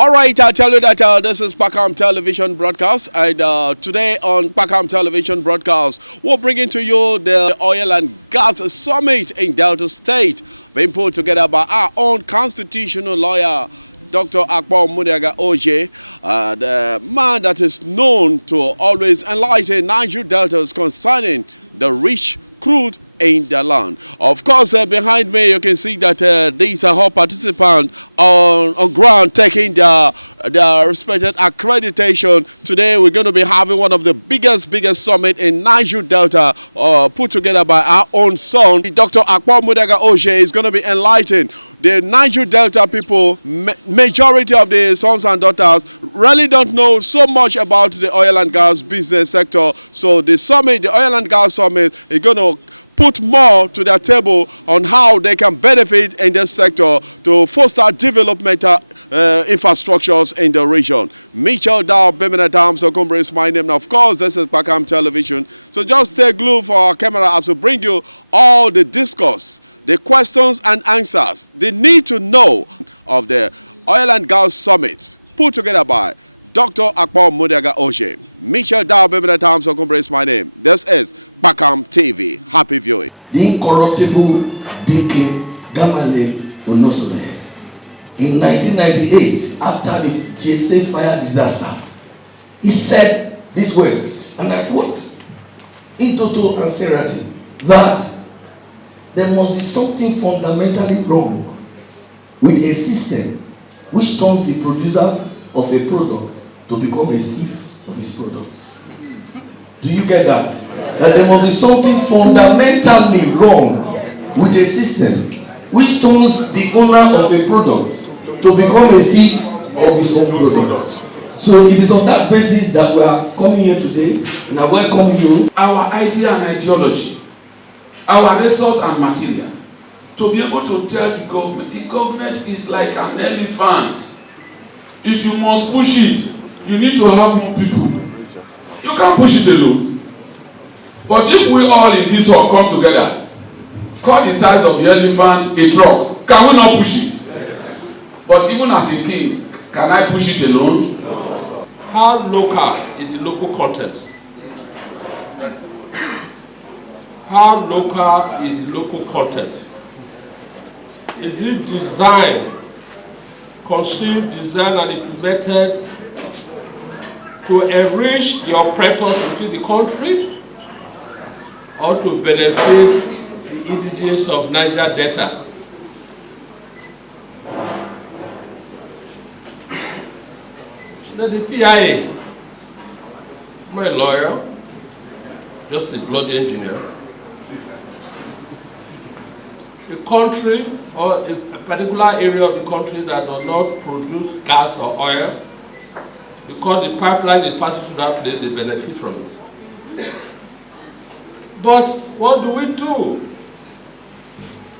All right, I tell you that this is Pakam Television Broadcast, and today on Pakam Television Broadcast, we're bringing to you the Oil and Gas Summit in Delta State, being put together by our own constitutional lawyer, Dr. Akbar Mudaga Oje, the man that is known to always enlighten Niger Deltas concerning the rich crude in the land. Of course, behind me you can see that these are all participants on ground taking their respected accreditation. Today we're going to be having one of the biggest summit in Niger Delta, put together by our own son. Dr. Akbar Mudaga Oje is going to be enlightening the Niger Delta people. Majority of the sons and daughters really don't know so much about the oil and gas business sector. So the summit, the oil and gas summit, is going to put more to their table on how they can benefit in this sector to foster developmental infrastructures in the region. Mitchell Dow, Bimina Dams, Okumbre is my name. Now, of course, this is Pakam Television. So just stay glued for our camera as we bring you all the discourse, the questions and answers, the need to know of the Oil and Gas Summit put together by Dr. Akbar Mudaga Oje. Mitchell Dow, Bimina Dams, Okumbre is my name. This is Pakam TV. Happy viewing. The incorruptible Deacon Gamaliel Onosode. In 1998, after the JSA fire disaster, he said these words, and I quote, in total sincerity, that there must be something fundamentally wrong with a system which turns the producer of a product to become a thief of his product. Do you get that? That there must be something fundamentally wrong with a system which turns the owner of a product to become a thief of his own product. So it is on that basis that we are coming here today, and I welcome you. Our idea and ideology, our resource and material, to be able to tell the government is like an elephant. If you must push it, you need to have more people. You can't push it alone. But if we all in this hall come together, call the size of the elephant a truck, can we not push it? But even as a king, can I push it alone? How local is the local content? How local is the local content? Is it designed, conceived, designed, and implemented to enrich the operators within the country, or to benefit the indigenous of Niger Delta? The PIA, I'm a lawyer, just a bloody engineer. A country or a particular area of the country that does not produce gas or oil, because the pipeline is passing through that place, they benefit from it. But what do we do?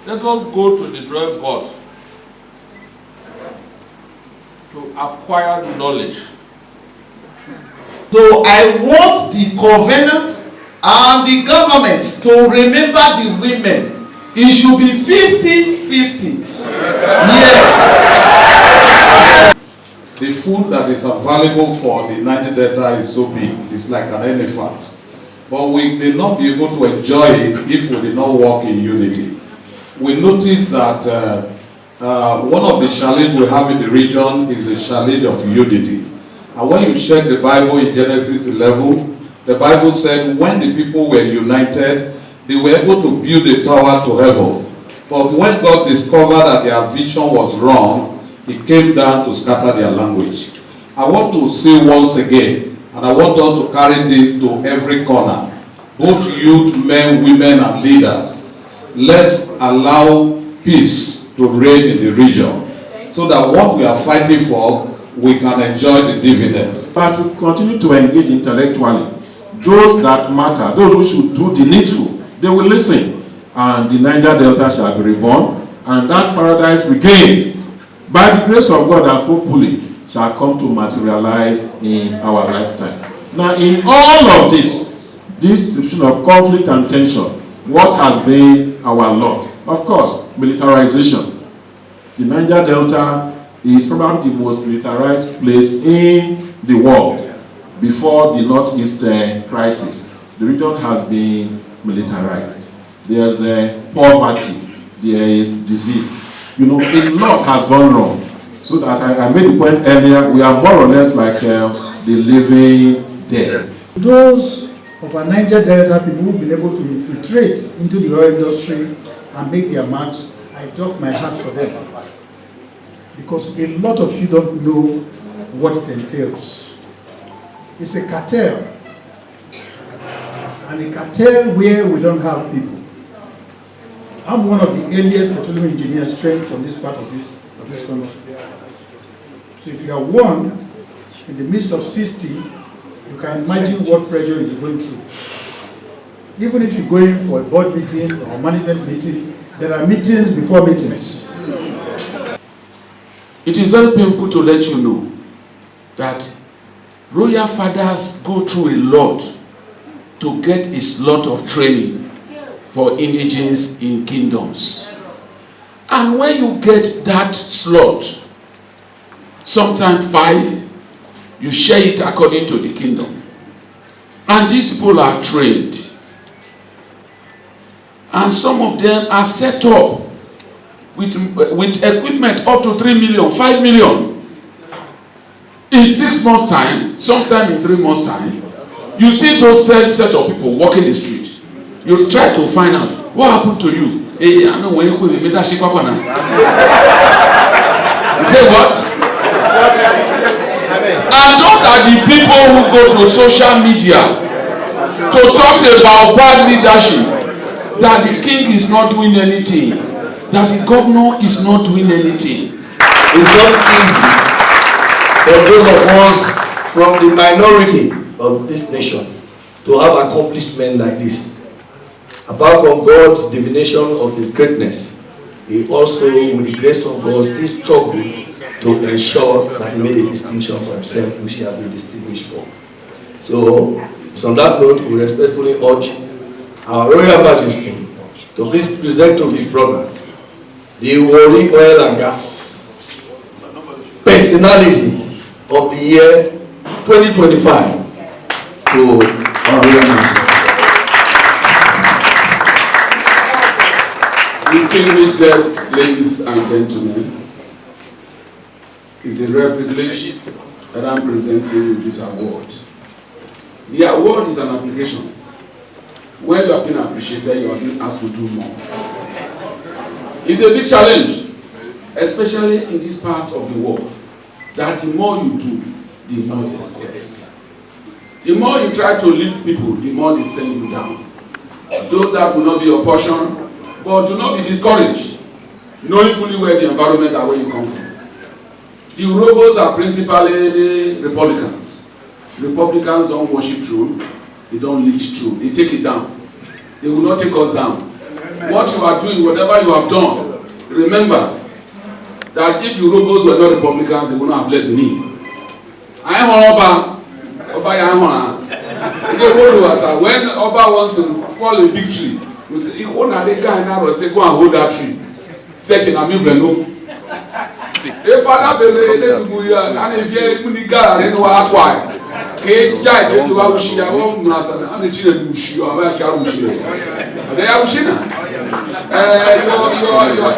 Let us go to the drawing board to acquire knowledge. So I want the covenant and the government to remember the women. It should be 50-50. Yes. The food that is available for the Niger Delta is so big, it's like an elephant. But we may not be able to enjoy it if we did not work in unity. We notice that one of the challenges we have in the region is the challenge of unity. And when you check the Bible in Genesis 11, the Bible said when the people were united, they were able to build a tower to heaven. But when God discovered that their vision was wrong, He came down to scatter their language. I want to say once again, and I want us to carry this to every corner, both youth, men, women, and leaders. Let's allow peace to reign in the region so that what we are fighting for, we can enjoy the dividends. But we continue to engage intellectually. Those that matter, those who should do the needful, they will listen, and the Niger Delta shall be reborn, and that paradise regained, by the grace of God and hopefully, shall come to materialize in our lifetime. Now, in all of this situation of conflict and tension, what has been our lot? Of course, militarization. The Niger Delta is probably the most militarized place in the world. Before the Northeast crisis, the region has been militarized. There's poverty, there is disease. You know, a lot has gone wrong. So that I made the point earlier, we are more or less like the living dead. Those of our Niger Delta people who've been able to infiltrate into the oil industry and make their marks, I doff my hat for them. Because a lot of you don't know what it entails. It's a cartel. And a cartel where we don't have people. I'm one of the earliest petroleum engineers trained from this part of this country. So if you are one in the midst of 60, you can imagine what pressure you're going through. Even if you're going for a board meeting or management meeting, there are meetings before meetings. It is very painful to let you know that royal fathers go through a lot to get a slot of training for indigenes in kingdoms. And when you get that slot, sometimes 5, you share it according to the kingdom. And these people are trained. And some of them are set up with equipment up to 3 million, 5 million. In 6 months' time, sometime in 3 months' time, you see those same set of people walking the street. You try to find out what happened to you. Hey, I know when you made that shit. You say what? And those are the people who go to social media to talk about bad leadership, that the king is not doing anything, that the governor is not doing anything. It's not easy for those of us from the minority of this nation to have accomplished men like this. Apart from God's divination of his greatness, he also, with the grace of God, still struggled to ensure that he made a distinction for himself, which he has been distinguished for. So on that note, we respectfully urge our Royal Majesty to please present to his brother the WARRI Oil and Gas Personality of the year 2025 to our Royal Majesty. Distinguished guests, ladies and gentlemen, it's a rare privilege that I'm presenting you this award. The award is an application. When you have been appreciated, you are being asked to do more. It's a big challenge, especially in this part of the world, that the more you do, the more they request. The more you try to lift people, the more they send you down. Though that will not be your portion, but do not be discouraged, knowing fully where the environment and where you come from. The Urhobos are principally Republicans. Republicans don't worship truth, they don't lift truth, they take it down. They will not take us down. What you are doing, whatever you have done, remember that if the Urhobos were not Republicans, they would not have led Benin. When Oba wants to fall a big tree, we say, if one of the guy now will say, go and hold that tree. Search in a move, if father and if you guy, then what why? Okay, Jai, you are Ushia, and the children Ushi, or Ushi. They are Ushina.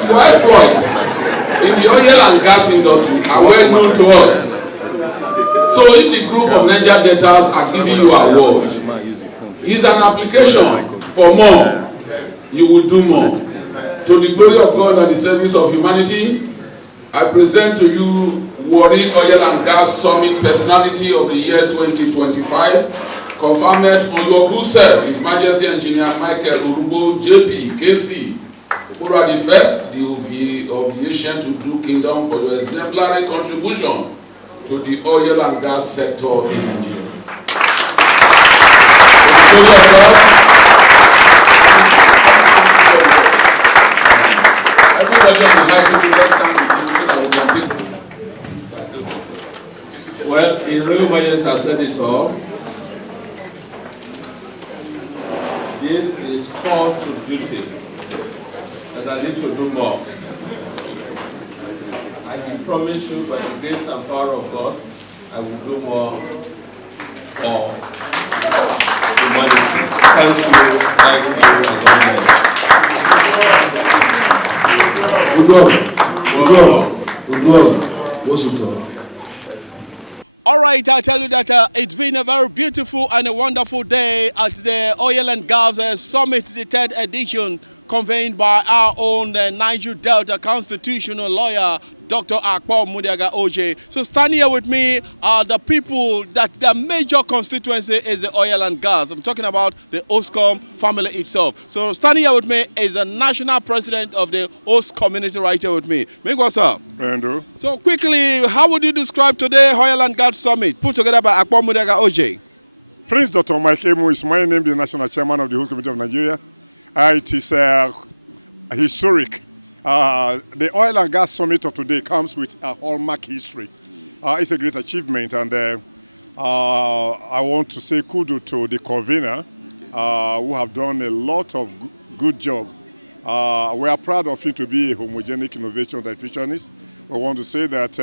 Your exploits in the oil and gas industry are well known to us. So if the group of Niger debtors are giving you an award, it's an application for more. You will do more. To the glory of God and the service of humanity, I present to you WARRI Oil and Gas Summit Personality of the year 2025, confirmed on your good self, His Majesty Engineer Michael Urubo, JP, KC, who are the first, the Aviation to do Kingdom, for your exemplary contribution to the oil and gas sector in Nigeria. To the glory of God, everybody on the high table, let's stand with you so that we can take. Well, His Royal Majesty has said it all. This is called to duty, and I need to do more. I promise you, by the grace and power of God, I will do more for humanity. Thank you, and God bless. All right, I tell you that it's been a very beautiful and a wonderful day at the Oil and Gas Summit, the 3rd edition, convened by our own Niger Delta constitutional lawyer, Dr. Akpo Mudiaga OJ. So standing here with me are the people that their major constituency is the oil and gas. I'm talking about the OSCOM family itself. So standing here with me is the national president of the host community right here with me. Mingwa, Andrew. so quickly, how would you describe today Oil and Gas Summit put together by Akpo Mudiaga OJ? Prince Dr. Mike Emu is my name, the national chairman of the host committee of Nigeria. It is historic. The Oil and Gas Summit of today comes with a hallmark history. It's a great achievement, and I want to say kudos to the convener who have done a lot of good job. We are proud of him to be a homogenic innovation diffusionist. We want to say that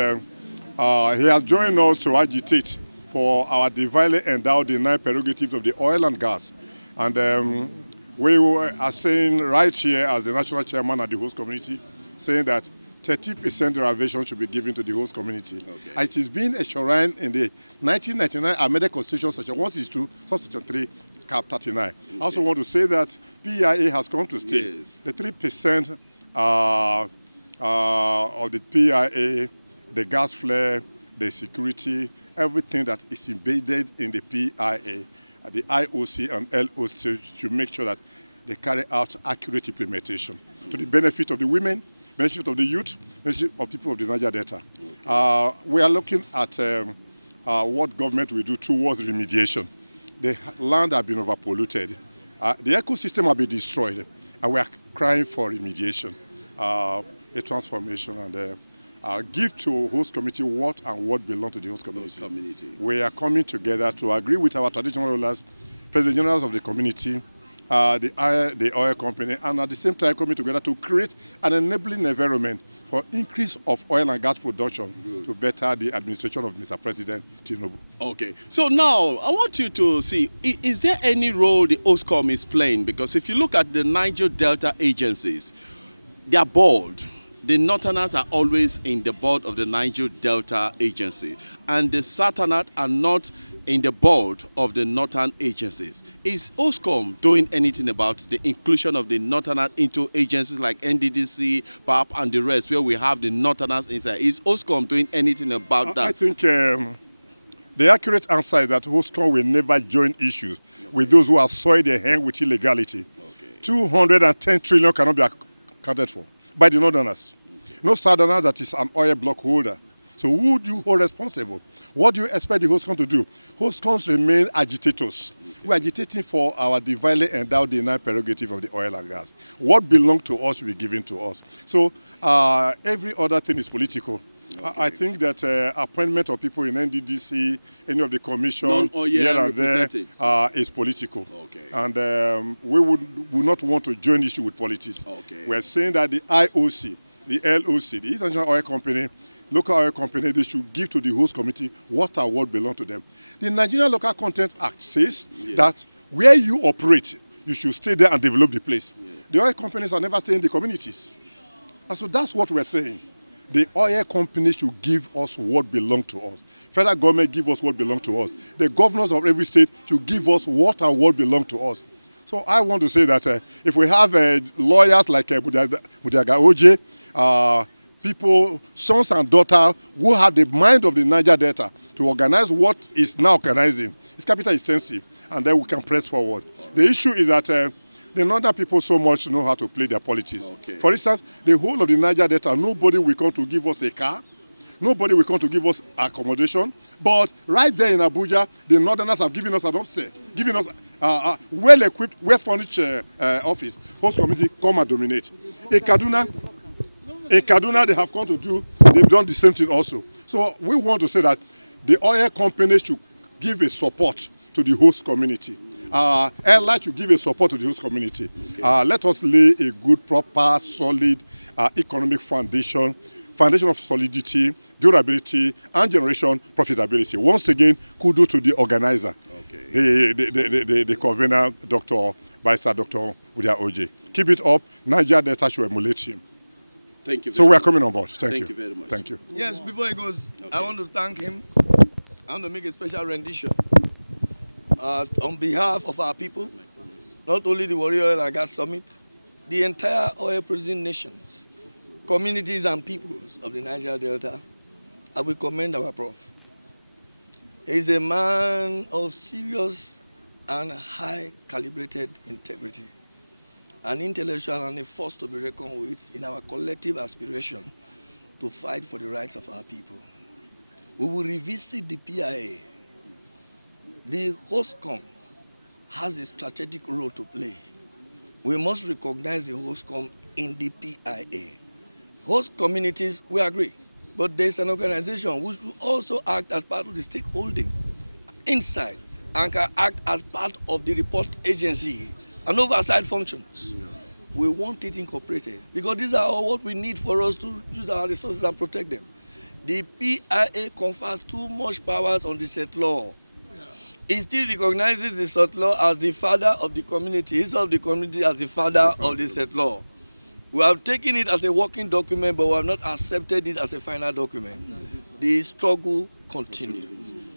he has joined us to agitate for our divinely endowed denied prerogatives of the oil and gas. And we are saying right here as the national chairman of the host community, saying that 30% derivation should be given to the host community. Okay. It is being enshrined in the 1999 amended Constitution, section 162, section 3, cap 39. Okay. I also want to say that PIA has come to stay. Yes. The 3% of the PIA, the gas flare, the security, everything that is embedded in the PIA, the IOC and LOC should make sure that they carry out accurate implementation to the benefit of the women, benefit of the youth, benefit of people of the Niger Delta. Okay. We are looking at what government will do towards remediation. The land has been overpolluted. The ecosystem has been destroyed, and we are crying for remediation, a transformation, and give to host committee what belongs to the host community. We are coming together to agree with our traditional rulers, president generals of the community, the oil company, and at the same time coming together to create an enabling environment for increase of oil and gas production to better the administration of Mr. President Tinubu. Okay, so now I want you to see, is there any role the OSCOM is playing? Because if you look at the Niger Delta agencies, they are bold. The Northerners are always in the board of the Niger Delta Agency, and the Southerners are not in the board of the Northern agencies. Is OSCOM doing anything about the inclusion of the Northerners into agencies like NDDC, PAP, and the rest, where we have the Northerners inside? Is OSCOM doing anything about that? I think the accurate answer is that OSCOM will never join issues with those who have soiled their hand with illegality. Okay. 210 trillion cannot be accounted for by the Northerners. No Southerners that is an oil block holder. So who do you hold responsible? What do you expect the HOSCOM to do? HOSCOMs remain agitators. We're agitating for our divinely endowed denied prerogative of the oil and gas. What belongs to us will be given to us. So every other thing is political. Okay. I think that appointment of people in NDDC, any of the commission here and there is political. Okay. And we would not want to join issue with politics. Okay. We're saying that the IOC, the LOC, the International Oil Company, local oil company, they should give to the host committee what belongs to them. The Nigerian Local Content Act says that where you operate, you should stay there and develop the place. Yeah. The oil companies are never staying in the communities. And so that's what we're saying. The oil company should give us what belongs to us. Federal government give us what belongs to us. The governors of every state should give us what belongs to us. So I want to say that if we have lawyers like Mudiaga OJ, people, sons and daughters who have the mind of the Niger Delta to organize what is now organizing, it's capital intensive, and then we can press forward. The issue is that the northern people so much know how to play their politics. Okay. For instance, the whole of the Niger Delta, nobody will come to give us a car, nobody will come to give us accommodation, but right there in Abuja, the northerners have given us an upset, giving us well-equipped, well-furnished office. Host committee come and dominate. In Kaduna, they have come to do, they've done the same thing also. So we want to say that the oil company should give a support to the host community. Airline should give a support to the host community. Okay. Let us lay a good, proper, solid economic foundation foundation of solidity, durability, and generation profitability. Once again, kudos to the organizer, the convener, Barrister Dr. Udia Oje. Keep it up. Niger Delta should emulate him. Thank you. So we are coming on board. Thank you very much. Thank you. Yes, before he goes, I want to thank him. I want to make a special rendition on behalf of our people, not only the WARRI Oil and Gas Summit, the entire oil-producing nations, communities and peoples of the Niger Delta. I will commend our prof. He is a man of serious and high-calibrated integrity, an intellectual and a force to be reckoned with in our collective aspiration to fight for the rights of our people. We will revisit the PIA. The HOSCOM has a strategic role to play. We must recognize the HOSCOM in the PIA. Host communities, we agree, but there's an organization which will also act as part of the stakeholding inside and can act as part of the report agency and oversight functions. We want it incorporated because these are all what we need for us to use our resources and protect them. The PIA confers too much powers on the settlor. It still recognizes the settlor as the father of the community, instead of the community as the father of the settlor. We have taken it as a working document, but we have not accepted it as a final document. The struggle continues,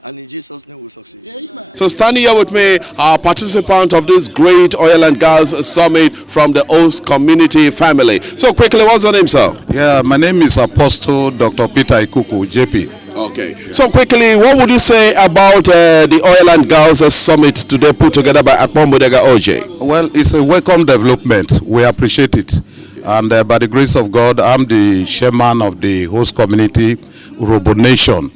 and in Jesus' name we succeed. So standing here with me are participants of this great oil and gas summit from the host community family. So quickly, what's your name, sir? Yeah, my name is Apostle Dr. Peter Ikuku, JP. Okay. So quickly, what would you say about the oil and gas summit today put together by Akpom Bodega OJ? Well, it's a welcome development. We appreciate it. And by the grace of God, I'm the chairman of the host community, Robo Nation.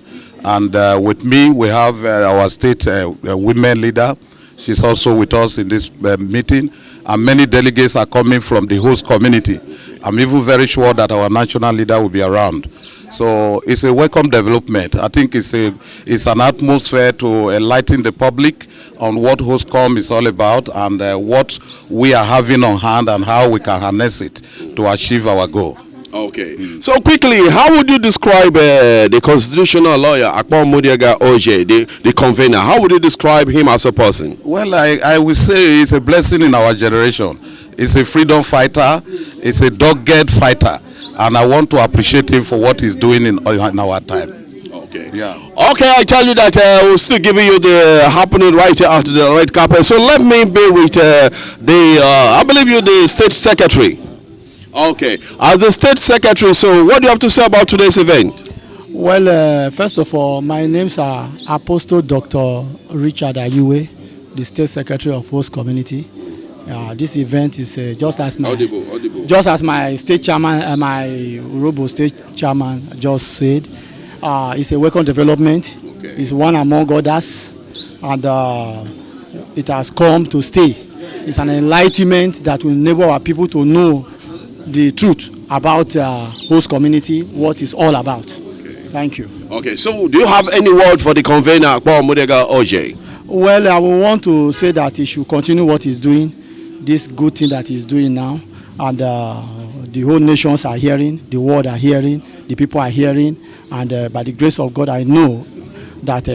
And with me, we have our state women leader. She's also with us in this meeting. And many delegates are coming from the host community. I'm even very sure that our national leader will be around. So it's a welcome development. I think it's an atmosphere to enlighten the public on what HostCom is all about and what we are having on hand and how we can harness it to achieve our goal. Okay. So quickly, how would you describe the constitutional lawyer, Akpom Bodega OJ, the convener? How would you describe him as a person? Well, I would say it's a blessing in our generation. He's a freedom fighter. It's a dogged fighter. And I want to appreciate him for what he's doing in our time. Okay. Yeah. Okay, I tell you that we're still giving you the happening right here at the red carpet. So let me be with I believe you're the state secretary. Okay. As the state secretary, so what do you have to say about today's event? Well, first of all, my name's Apostle Dr. Richard Ayuwe, the state secretary of host community. This event is just as my state chairman, my Robo state chairman just said. It's a welcome development. Okay. It's one among others, and it has come to stay. It's an enlightenment that will enable our people to know the truth about host community, what it's all about. Okay. Thank you. Okay, so do you have any word for the convener, Akpom Bodega OJ? Well, I will want to say that he should continue what he's doing, this good thing that he's doing now, and the whole nations are hearing, the world are hearing, the people are hearing, and by the grace of God, I know that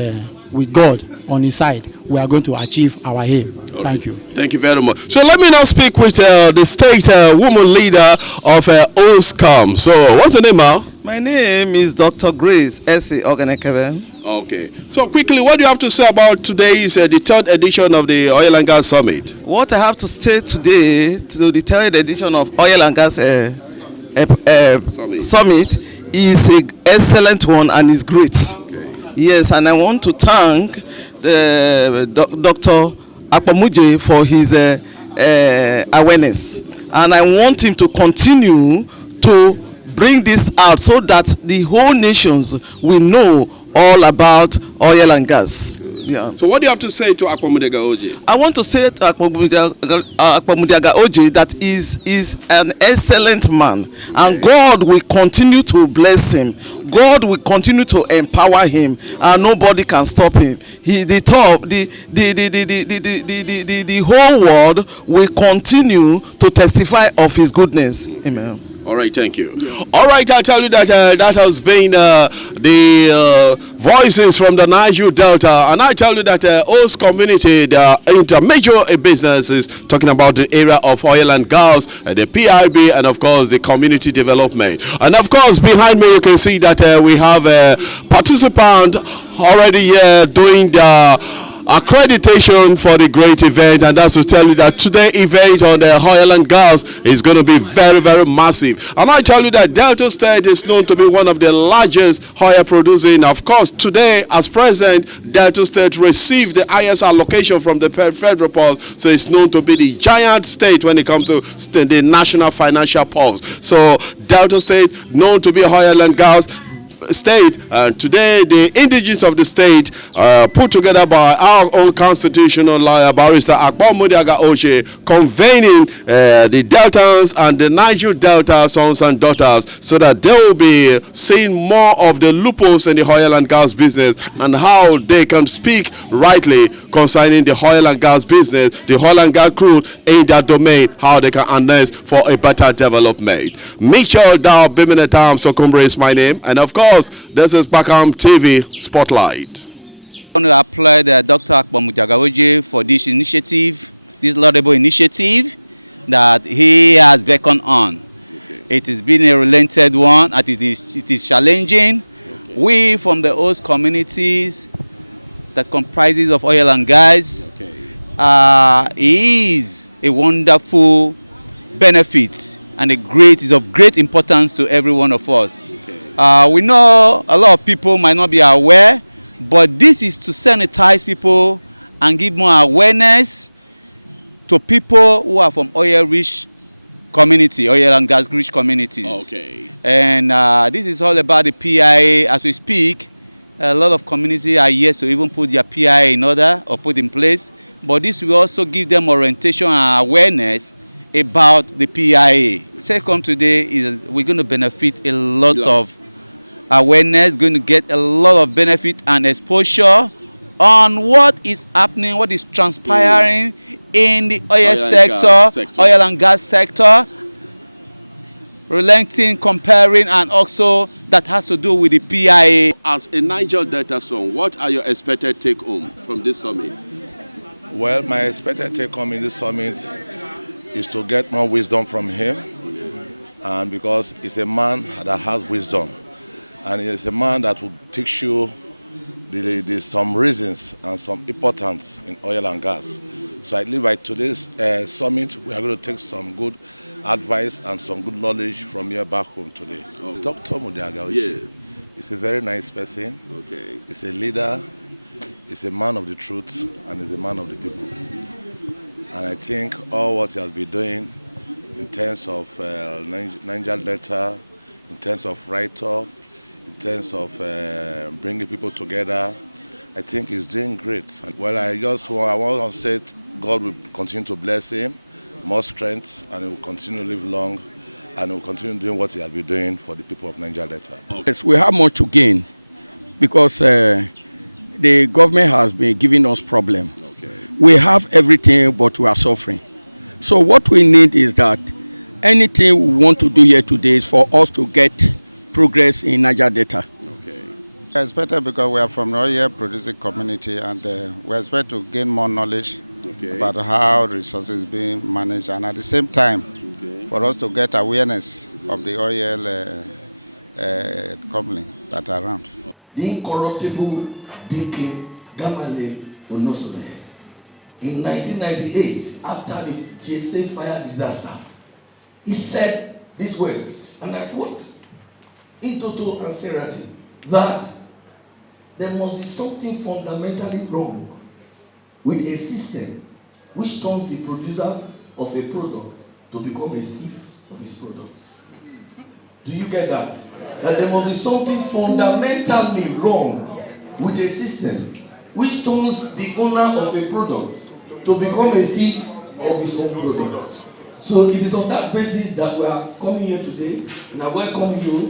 with God on his side, we are going to achieve our aim. Okay. Thank you. Thank you very much. So let me now speak with the state woman leader of OSCOM. So what's the name, Ma? My name is Dr. Grace Essie Oganekebe. Okay. So quickly, what do you have to say about today's the third edition of the Oil and Gas Summit? What I have to say today to the third edition of Oil and Gas Summit is an excellent one and is great. Okay. Yes, and I want to thank Dr. Akpomuje for his awareness, and I want him to continue to bring this out so that the whole nations will know all about oil and gas. Yeah. So what do you have to say to Akpomudega OJ? I want to say to Akpomudega OJ that is an excellent man, and God will continue to bless him. God will continue to empower him, and nobody can stop him. The whole world will continue to testify of his goodness. Amen. All right, thank you. All right, I tell you that that has been the voices from the Niger Delta, and I tell you that host community, the major businesses talking about the area of oil and gas, the PIB, and of course the community development. And of course, behind me you can see that we have a participant already doing the accreditation for the great event, and that's to tell you that today event on the oil and gas is going to be very, very massive. And I tell you that Delta State is known to be one of the largest oil producing. Of course, today as present, Delta State received the highest allocation from the federal pulse, so it's known to be the giant state when it comes to the national financial pulse. So Delta State known to be oil and gas state, and today the indigenous of the state put together by our own constitutional lawyer barrister Akpom Mudiaga Oche, convening the Deltans and the Niger Delta sons and daughters, so that they will be seeing more of the loopholes in the oil and gas business and how they can speak rightly concerning the oil and gas business, the oil and gas crude in that domain, how they can harness for a better development. Mitchell Dow Biminatam Sokumbre is my name, and of course this is Pakam TV Spotlight. I want to applaud Dr. Akpom Mudiaga for this initiative, this laudable initiative that he has beckoned on. Okay. It has been a relented one, and it is challenging. Okay. We from the host communities that comprises of oil and gas, is a wonderful benefit and is of great importance to every one of us. Okay. We know a lot of people might not be aware, but this is to sanitize people and give more awareness to people who are from oil-rich community, oil and gas-rich communities. Okay. And this is all about the PIA as we speak. A lot of communities are yet to even put their PIA in order or put in place, but this will also give them orientation and awareness about the PIA. Second today is we're going to benefit a lot of awareness, going to get a lot of benefit and exposure on what is happening, what is transpiring in the oil and gas sector, relenting, comparing, and also that has to do with the PIA. As a Niger Delta son, what are your expected take home from this summit? Well, my expected take home in this summit is to get more wisdom from him, and because he's a man that has wisdom, and he's a man that will teach you some reasons and some importance in oil and gas. So I believe by today's summit, we are going to take some good advice and some good knowledge from here back home today. Oh. Dr. Mudiaga, yes, is a very nice person. Okay. He's a leader, he's a man of the truth, and he's a man of the people. And I think all what he has been doing in terms of Niger Delta, in terms of write-off, in terms of bringing people together, I think he's doing great. Well, I want to say God will continue to bless him, more strength, and he will continue to live long, and he will continue doing what he has been doing for the people of Niger Delta. Yes, we have much to gain because the government has been giving us problems. We have everything, but we are suffering. So what we need is that anything we want to do here today is for us to get progress in Niger Delta. Okay. I expect because we are from the oil producing community, and we expect to gain more knowledge about how resources being managed, and at the same time, for us to get awareness of the oil companies that are around. The incorruptible Deacon Gamaliel Onosode. In 1998, after the JSA fire disaster, he said these words, and I quote, in total sincerity, that there must be something fundamentally wrong with a system which turns the producer of a product to become a thief of his product. Do you get that? That there must be something fundamentally wrong with a system which turns the owner of a product to become a thief of his own product. So it is on that basis that we are coming here today, and I welcome you